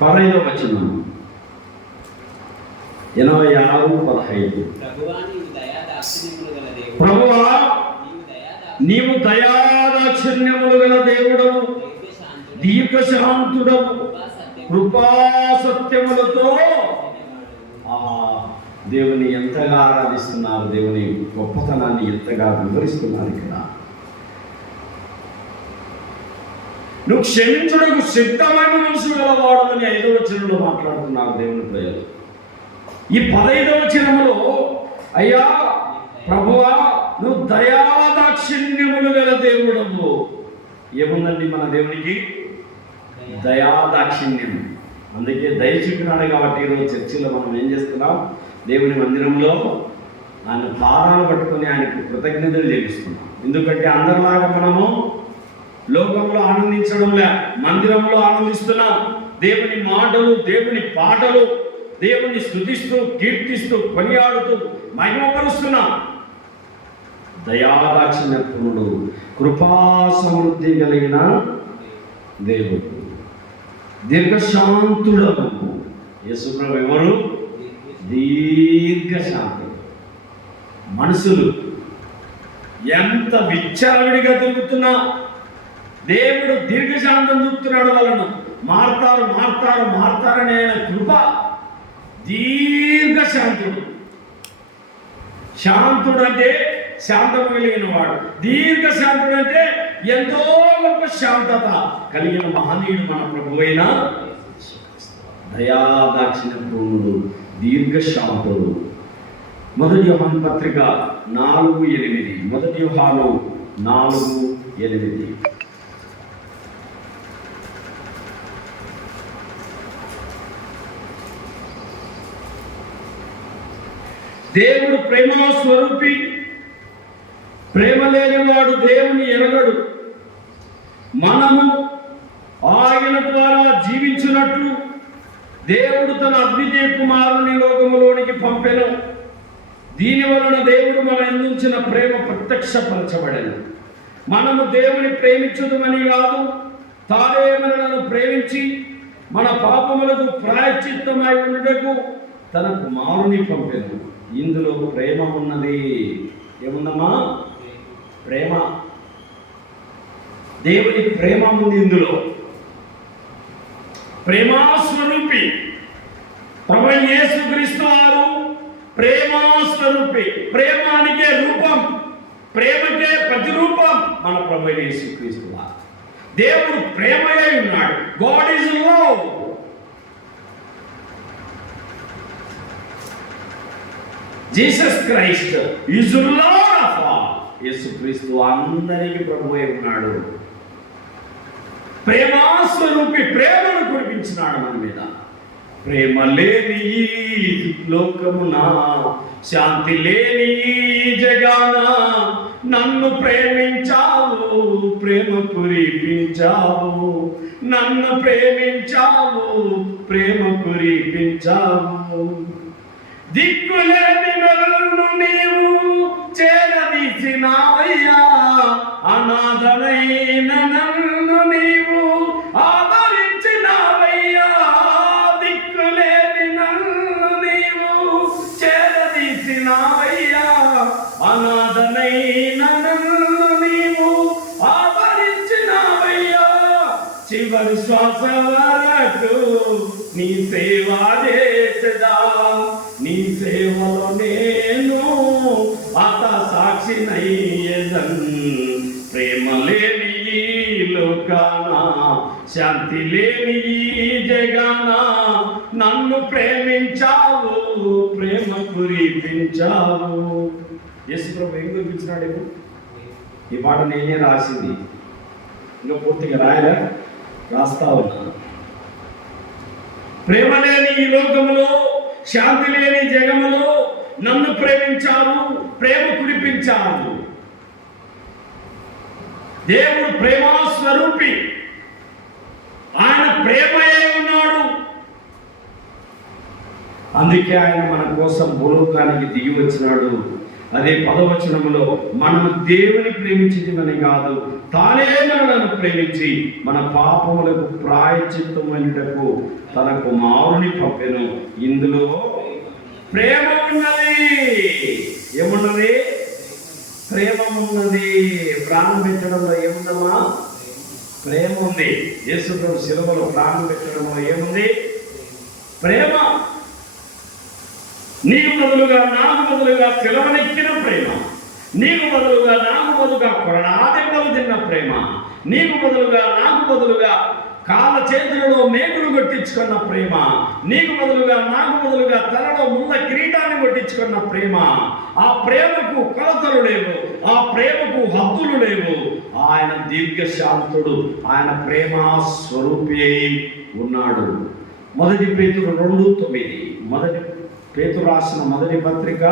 15వ వచనం 86:15. ప్రభువా నీవు దయాదాక్షిణ్యములు గల దేవుడవు, దీర్ఘశాంతుడవు, కృపా సత్యములతో. దేవుని ఎంతగా ఆరాధిస్తున్నారు, దేవుని గొప్పతనాన్ని ఎంతగా వివరిస్తున్నారు ఇక్కడ. నువ్వు క్షమించుటకు సిద్ధమైన మనసు గలవాడమని 5వ వచనంలో మాట్లాడుతున్నారు దేవుని ప్రజలు. ఈ 15వ వచనంలో అయ్యా ప్రభువా నువ్వు దయాదాక్షిణ్యములు గల దేవుడవు. ఏముందండి మన దేవునికి? దయాదాక్షిణ్యం. అందుకే దయ చూపినాడు కాబట్టి ఈరోజు చర్చిలో మనం ఏం చేస్తున్నాం? దేవుని మందిరంలో ఆయన పాదాలు పట్టుకొని ఆయనకు కృతజ్ఞతలు చెల్లిస్తున్నాం. ఎందుకంటే అందరిలాగా మనము లోకంలో ఆనందించడంలే, మందిరంలో ఆనందిస్తున్నాం. దేవుని మాటలు, దేవుని పాటలు, దేవుని స్తుతిస్తూ, కీర్తిస్తూ, కొనియాడుతూ మహిమపరుస్తున్నాం. దయాదాక్షిణ్యపూర్ణుడు, కృపా సమృద్ధి కలిగిన దేవుడు, దీర్ఘశాంతుడవు. యేసుప్రభు ఎవరు? దీర్ఘశాంతుడు. మనుషులు ఎంత విచ్చలవిడిగా తిరుగుతున్నా దేవుడు దీర్ఘశాంతం చూపుతున్నాడు. వాళ్ళను మారుతారని ఆయన కృప. దీర్ఘశాంతుడు. శాంతుడు అంటే శాంతం కలిగిన వాడు. దీర్ఘశాంతుడు అంటే ఎంతో గొప్ప శాంతత కలిగిన మహనీయుడు మన ప్రభువైన దయాదాక్షిణ్యపూర్ణుడు, దీర్ఘశాంతుడు. 1 యోహాను పత్రిక 4:8. 1 యోహాను 4:8. దేవుడు ప్రేమ స్వరూపి, ప్రేమ లేనివాడు దేవుని ఎరగడు. మనము ఆయన ద్వారా జీవించినట్లు దేవుడు తన అద్వితీయ కుమారుని లోకములోనికి పంపెను. దీని వలన దేవుడు మన అందించిన ప్రేమ ప్రత్యక్షపరచబడెను. మనము దేవుని ప్రేమించుదమని కాదు, తానే మనలను ప్రేమించి మన పాపములకు ప్రాయశ్చిత్తమై ఉండుటకు తన కుమారుని పంపెను. ఇందులో ప్రేమ ఉన్నది. ఏముందమ్మా? ప్రేమ. దేవుని ప్రేమ ఉంది ఇందులో. ప్రేమాస్వరూపి ప్రభువైన యేసుక్రీస్తు వారు ప్రేమాస్వరూపి. ప్రేమానికే రూపం, ప్రేమకే ప్రతిరూపం మన ప్రభువైన యేసుక్రీస్తు వారు. దేవుడు ప్రేమయే ఉన్నాడు. God is love. Jesus Christ is lord of all. యేసుక్రీస్తు అందరికీ ప్రభువై ఉన్నాడు. ప్రేమాస్వరూపి ప్రేమను కురిపించినాడు మన మీద. ప్రేమ లేని ఈ లోకమున, శాంతి లేని ఈ జగాన నన్ను ప్రేమించావు, ప్రేమ కురిపించావు. నన్ను ప్రేమించావు, ప్రేమ కురిపించావు. దిక్కులేని నన్ను నీవు చేరదీసినావయ్యా, అనాథనైన నన్ను నీవు ఆదరించినావయ్యా. దిక్కులేని నన్ను నీవు చేరదీసినావయ్యా, అనాథనైన నన్ను నీవు ఆదరించినావయ్యా. చివరి శ్వాస వరకు నీ సేవ చేసదా, నీ సేవలో నేను అత సాక్షినయ్యేదన్. ప్రేమ లేని ఈ లోకాన, శాంతి లేని ఈ జగాన నన్ను ప్రేమించావు, ప్రేమ కురిపించావు. యేసు ప్రభు ఏం కురిపించినాడు? ఈ మాట నేనే రాసింది, ఇంకా పూర్తిగా రాయలే, రాస్తా ఉన్నాను. ప్రేమ లేని ఈ లోకములో, శాంతి లేని జగములో నన్ను ప్రేమించావు, ప్రేమ కురిపించావు. దేవుడు ప్రేమా స్వరూపి, ఆయన ప్రేమయే ఉన్నాడు. అందుకే ఆయన మన కోసం భూలోకానికి దిగి వచ్చినాడు. అదే 10వ వచనములో మనము దేవుని ప్రేమించిందని కాదు, తానే మనలను ప్రేమించి మన పాపములకు ప్రాయశ్చిత్తమైనటకు తన కుమారుని పంపెను. ఇందులో ప్రేమ ఉన్నది. ఏమున్నది? ప్రేమ ఉన్నది. ప్రాణం పెట్టడంలో ఏముందమ్మా? ప్రేమ ఉంది. యేసు ప్రభు శిలువలో ప్రాణం పెట్టడంలో ఏముంది? ప్రేమ. నీకు బదులుగా నాకు బదులుగా శిలువనెక్కిన ప్రేమ, నీకు బదులుగా నాకు బదులుగా కొరడాదెబ్బలు తిన్న ప్రేమ, నీకు బదులుగా నాకు బదులుగా కాళ్ళ చేతులలో మేకులు కొట్టించుకున్న ప్రేమ, నీకు బదులుగా నాకు బదులుగా తలలో ముళ్ళ కిరీటాన్ని కొట్టించుకున్న ప్రేమ. ఆ ప్రేమకు కొలతలు లేవు, ఆ ప్రేమకు హద్దులు లేవు. ఆయన దీర్ఘశాంతుడు, ఆయన ప్రేమా స్వరూపి ఉన్నాడు. 1 పేతురు 2:9. 1 పేతురు రాసిన మొదటి పత్రిక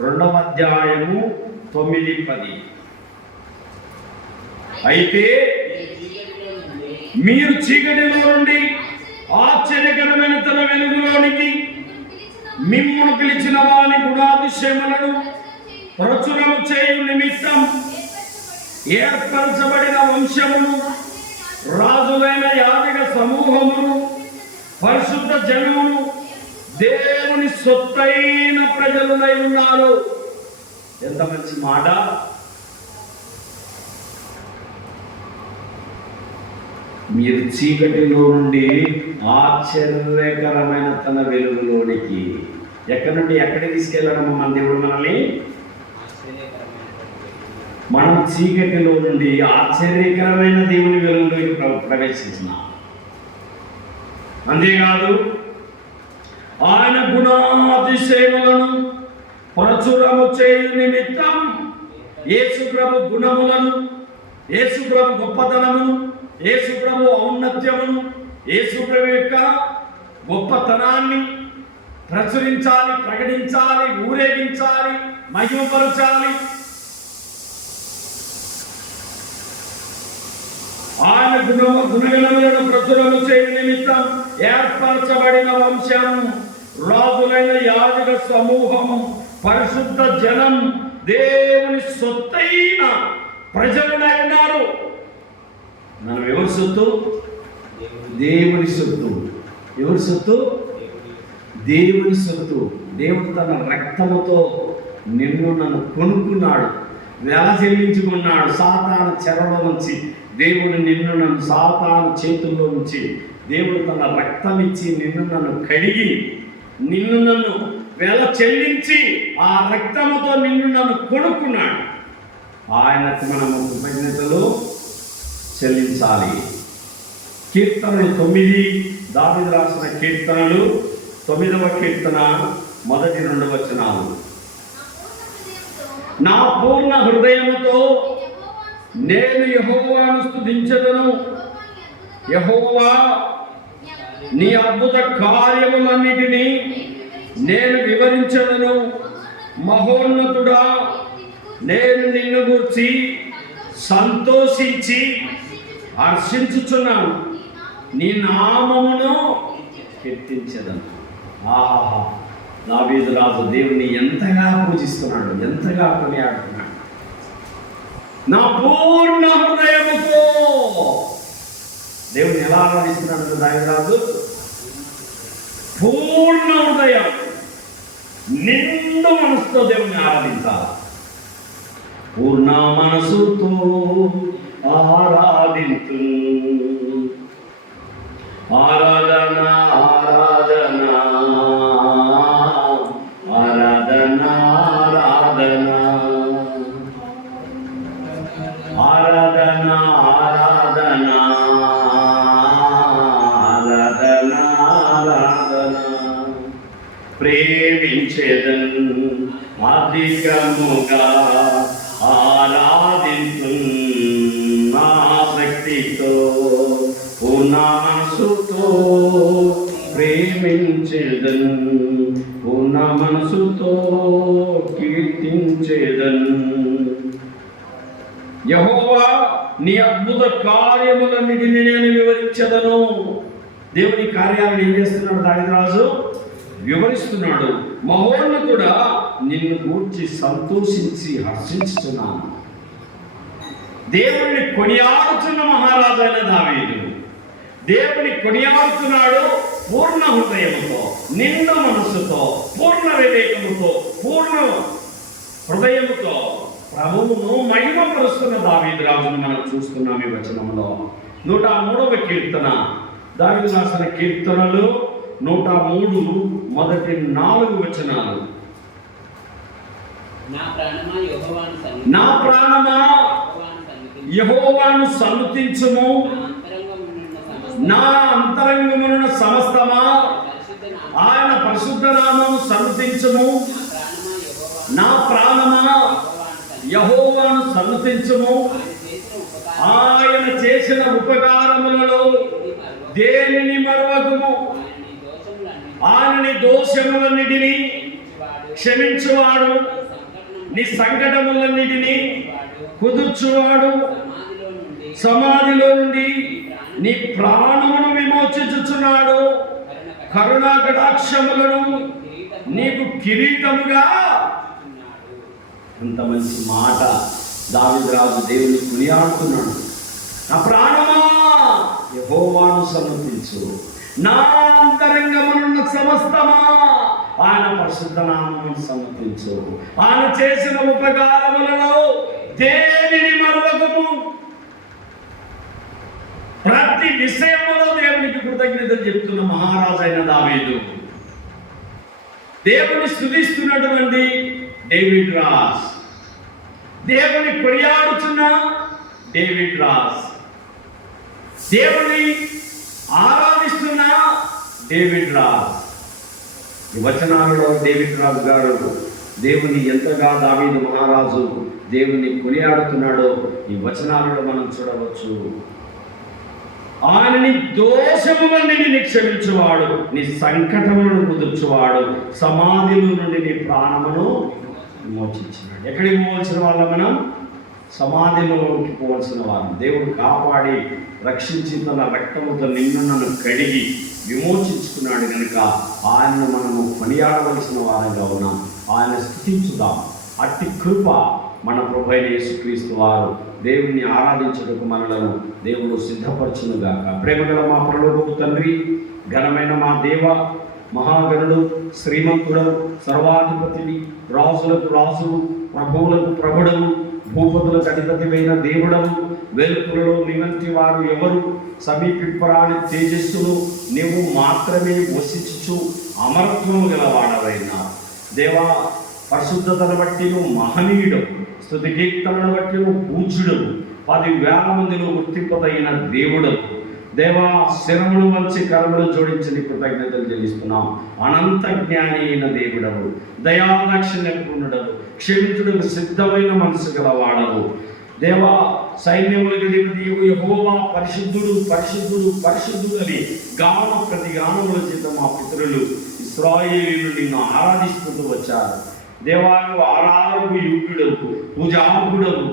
2వ అధ్యాయము 9-10. అయితే మీరు చీకటిలో నుండి ఆశ్చర్యకరమైన తన వెలుగులోనికి మిమ్మును పిలిచిన వాని గుణాతిశయములను ప్రచురము చేయు నిమిత్తం ఏర్పరచబడిన వంశమును, రాజులైన యాజక సమూహమును, పరిశుద్ధ జనమును, దేవుని సొత్తైన ప్రజలునై ఉన్నారు. ఎంత మంచి మాట! మీరు చీకటిలో నుండి ఆశ్చర్యకరమైన తన వెలుగులోనికి. ఎక్కడి నుండి ఎక్కడికి తీసుకెళ్ళడము మన దేవుడు మనల్ని? మనం చీకటిలో నుండి ఆశ్చర్యకరమైన దేవుని వెలుగులోకి ప్రవేశించినాం. అంతేకాదు, ఆయన గుణాతిశయములను ప్రచురము చేయు నిమిత్తం యేసు ప్రభు గుణములను, యేసు ప్రభు గొప్పతనమును, యేసు ప్రభు ఔన్నత్యమును, యేసు ప్రభు యొక్క గొప్పతనాన్ని ప్రచురించాలి, ప్రకటించాలి, ఊరేగించాలి, మహిమపరచాలి. ఆయన గుణగణములను ప్రచురము చేయు నిమిత్తం ఏర్పరచబడిన వంశం, రాజులైన యాజక సమూహము, పరిశుద్ధ జనం, దేవుని సొత్తైన ప్రజలునై ఉన్నారు. మనం ఎవరి సొత్తు? దేవుని సొత్తు. ఎవరి సొత్తు? దేవుని సొత్తు. దేవుడు తన రక్తముతో నిన్ను నన్ను కొనుక్కున్నాడు, వెల చెల్లించుకున్నాడు. సాతాను చెరలో నుంచి దేవుడు నిన్ను నన్ను సాతాను చేతుల్లో నుంచి దేవుడు తన రక్తం ఇచ్చి నిన్ను నన్ను కడిగి, నిన్ను నన్ను వెల చెల్లించి ఆ రక్తముతో నిన్ను నన్ను కొనుక్కున్నాడు. ఆయనకు మనము కృతజ్ఞతలు చెల్లించాలి. కీర్తనలు 9, దావీదు రాసిన కీర్తనలు 9వ కీర్తన 1-2 వచనాలు. నా పూర్ణ హృదయముతో నేను యెహోవాను స్తుతించెదను, యెహోవా నీ అద్భుత కార్యములన్నిటినీ నేను వివరించదను. మహోన్నతుడా, నేను నిన్ను గురించి సంతోషించి హర్షించుచున్నాను. నీ నామమును కీర్తించదను. ఆహా, దావీదు రాజు దేవుని ఎంతగా పూజిస్తున్నాడు, ఎంతగా కొనియాడుతున్నాడు. నా పూర్ణ హృదయముతో దేవుని ఎలా ఆరాధిస్తున్నాడు దావీదు రాజు? పూర్ణ హృదయం, నిండు మనసుతో దేవుని ఆరాధించాలి. పూర్ణ మనసుతో ఆరాధించు. ఆరాధన ఆరాధన ఆరాధన ఆరాధన ఆరాధన ఆరాధన ఆరాధన ఆరాధన. ప్రేమించేదన్ అధికముగా ఆరాధించు ఆసక్తితో పూర్ణ మనసుతో ప్రేమించేదన్ పూర్ణ మనసుతో కీర్తించేదన్. యెహోవా నీ అద్భుత కార్యములన్నిటిని నేను వివరించదను. దేవుని కార్యాలను ఏం చేస్తున్నాడు దావీదు రాజు? వివరిస్తున్నాడు. మహోన్నతుడా, నిన్ను గూర్చి సంతోషించి హర్షించుతున్నాను. దేవుని కొనియాడుతున్న మహారాజు అయిన దావీదు దేవుని కొనియాడుతున్నాడు పూర్ణ హృదయముతో, నిండు మనస్సుతో, పూర్ణ వివేకముతో, పూర్ణ హృదయముతో ప్రభువును మహిమపరుస్తున్న దావీదు రాజును మనం చూస్తున్నాం ఈ వచనంలో. 103వ కీర్తన, దావీదు రాసిన కీర్తనలు 103 మొదటి 4 వచనాలు. నా ప్రాణమా యెహోవాను సన్నుతించుము, నా అంతరంగమున సమస్తమా ఆయన పరిశుద్ధ నామము సన్నుతించుము. నా ప్రాణమా యెహోవాను సన్నుతించుము, ఆయన చేసిన ఉపకారములలో దేనిని మరువకుము. ఆయనని దోషములన్నిటినీ క్షమించువాడు, నీ సంకటములన్నిటినీ కుదుర్చువాడు, సమాధిలో నుండి నీ ప్రాణమును విమోచించుచున్నాడు, కరుణా కటాక్షములను నీకు కిరీటముగా. అంత మంచి మాట దావీదు రాజు దేవుని కొనియాడుతున్నాడు. నా ప్రాణమా యెహోవాను సన్నుతించు, నా అంతరంగమునున్న సమస్తమా ఆయన పరిశుద్ధ నామమును సన్నుతించు. ఆయన చేసిన ఉపకారములలో దేనిని మరువకము. ప్రతి విషయంలో దేవునికి కృతజ్ఞతలు చెప్తున్న మహారాజు అయిన దావీదు దేవుని స్తుతిస్తున్నటువంటి డేవిడ్ రాజ్, దేవుని కొనియాడుచున్న డేవిడ్ రాజ్, దేవుని ఆరాధిస్తున్న డేవిడ్ రాజ్. ఈ వచనాలలో డేవిడ్ రాజు గారు దేవుని ఎంతగా దావీదు మహారాజు దేవుని కొనియాడుతున్నాడో ఈ వచనాలలో మనం చూడవచ్చు. ఆయనని దోషములన్నిటిని క్షమించువాడు, నీ సంకటములను కుదుర్చువాడు, సమాధిలో నుండి నీ ప్రాణమును విమోచించినాడు. ఎక్కడికి పోవాల్సిన వాళ్ళం? మనం సమాధిలోకి పోవాల్సిన వాళ్ళం. దేవుడు కాపాడి రక్షించి తన రక్తముతో నిన్ను కడిగి విమోచించుకున్నాడు కనుక ఆయనను మనము కొనియాడవలసిన వారంగా ఉన్నాం. ఆయన స్తుతించుదాం. అట్టి కృప మన ప్రభువైన యేసుక్రీస్తు వారు దేవుణ్ణి ఆరాధించుటకు మనలను దేవుడు సిద్ధపరచునుగాక. ప్రేమగల మా పరలోకపు తండ్రి, ఘనమైన మా దేవ, మహాగణుడు, శ్రీమంతుడు, సర్వాధిపతిని, రాజులకు రాజువు, ప్రభువులకు ప్రభుడవు, భూపతులకు అధిపతివైన దేవుడవు, వెలుపులలో నివంటి వారు ఎవరు? సమీపింపరాని తేజస్సును నీవు మాత్రమే వసించుచు అమరత్వము గలవాడవైనా దేవా, పరిశుద్ధతను బట్టి నువ్వు మహనీయుడు, స్తుతి కీర్తనను బట్టి నువ్వు పూజ్యుడు, 10,000 మందిలో గుర్తింపదగిన దేవుడు దేవా. శిరమును వంచి కరములు జోడించి కృతజ్ఞతలు చెల్లిస్తున్నాం. అనంత జ్ఞాని అయిన దేవుడవు, దయాదాక్షిణ్య పూర్ణుడవు, క్షమించుటకు సిద్ధమైన మనసు గలవాడవు, దేవా సైన్యములకు దేవుడు యెహోవా పరిశుద్ధుడు పరిశుద్ధుడు పరిశుద్ధుడు అని గాన ప్రతి గానముల చేత మా పితరులు ఇశ్రాయేలీయులు నిన్ను ఆరాధిస్తూ వచ్చారు. దేవా నువ్వు ఆరాధనకు యోగ్యుడవు, పూజార్హుడవు.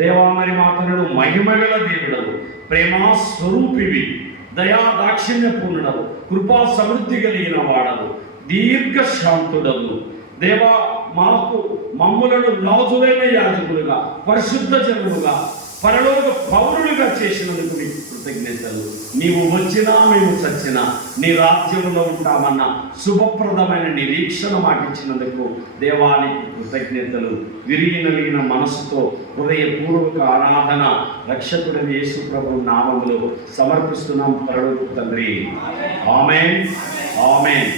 దేవా మరి మాతనుడు మహిమగల దేవుడవు, ప్రేమా స్వరూపివి, దయా దాక్షిణ్య పూర్ణుడవు, కృపా సమృద్ధి కలిగిన వాడవు, దీర్ఘశాంతుడవు. దేవా మమ్ములను రాజులైన యాజకులుగా, పరిశుద్ధ జనులుగా, పరలోక పౌరులుగా చేసినందుకు నీకు కృతజ్ఞతలు. నీవు వచ్చినా మేము చచ్చినా నీ రాజ్యంలో ఉంటామన్న శుభప్రదమైన నిరీక్షణ మాటిచ్చినందుకు దేవానికి కృతజ్ఞతలు. విరిగి నలిగిన మనసుతో హృదయపూర్వక ఆరాధన రక్షకుడైన యేసు ప్రభు నామములో సమర్పిస్తున్నాం పరలోక తండ్రి. ఆమేన్, ఆమేన్.